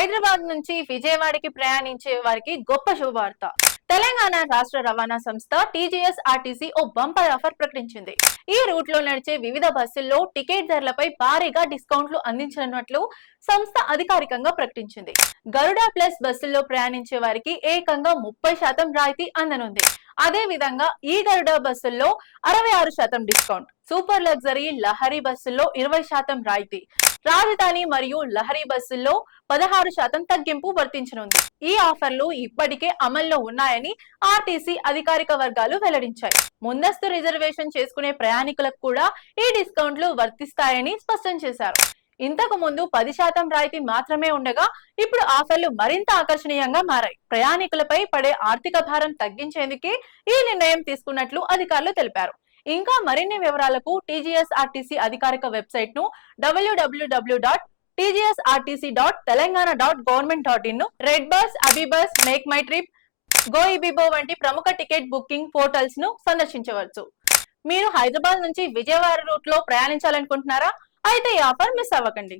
హైదరాబాద్ నుంచి విజయవాడకి ప్రయాణించే వారికి గొప్ప శుభవార్త. తెలంగాణ రాష్ట్ర రవాణా సంస్థ టీజీఎస్ ఆర్టీసీ ఓ బంపర్ ఆఫర్ ప్రకటించింది. ఈ రూట్ లో నడిచే వివిధ బస్సుల్లో టికెట్ ధరలపై భారీగా డిస్కౌంట్లు అందించనున్నట్లు సంస్థ అధికారికంగా ప్రకటించింది. గరుడ ప్లస్ బస్సుల్లో ప్రయాణించే వారికి ఏకంగా 30% రాయితీ అందనుంది. అదే విధంగా ఈ గరుడ బస్సుల్లో 66% డిస్కౌంట్, సూపర్ లగ్జరీ లహరి బస్సుల్లో 20% రాయితీ, రాజధాని మరియు లహరి బస్సుల్లో 16% తగ్గింపు వర్తించనుంది. ఈ ఆఫర్లు ఇప్పటికే అమల్లో ఉన్నాయని ఆర్టీసీ అధికారిక వర్గాలు వెల్లడించాయి. ముందస్తు రిజర్వేషన్ చేసుకునే ప్రయాణికులకు కూడా ఈ డిస్కౌంట్లు వర్తిస్తాయని స్పష్టం చేశారు. ఇంతకు ముందు 10% రాయితీ మాత్రమే ఉండగా ఇప్పుడు ఆఫర్లు మరింత ఆకర్షణీయంగా మారాయి. ప్రయాణికులపై పడే ఆర్థిక భారం తగ్గించేందుకే ఈ నిర్ణయం తీసుకున్నట్లు అధికారులు తెలిపారు. ఇంకా మరిన్ని వివరాలకు టీజీఎస్ఆర్టీసీ అధికారిక వెబ్సైట్ ను www.tgsrtc.telangana.government.in ను, Red Bus, AbhiBus, make my trip, Goibibo వంటి ప్రముఖ టికెట్ బుకింగ్ పోర్టల్స్ ను సందర్శించవచ్చు. మీరు హైదరాబాద్ నుంచి విజయవాడ రూట్ లో ప్రయాణించాలనుకుంటున్నారా? అయితే ఈ ఆఫర్ మిస్ అవ్వకండి.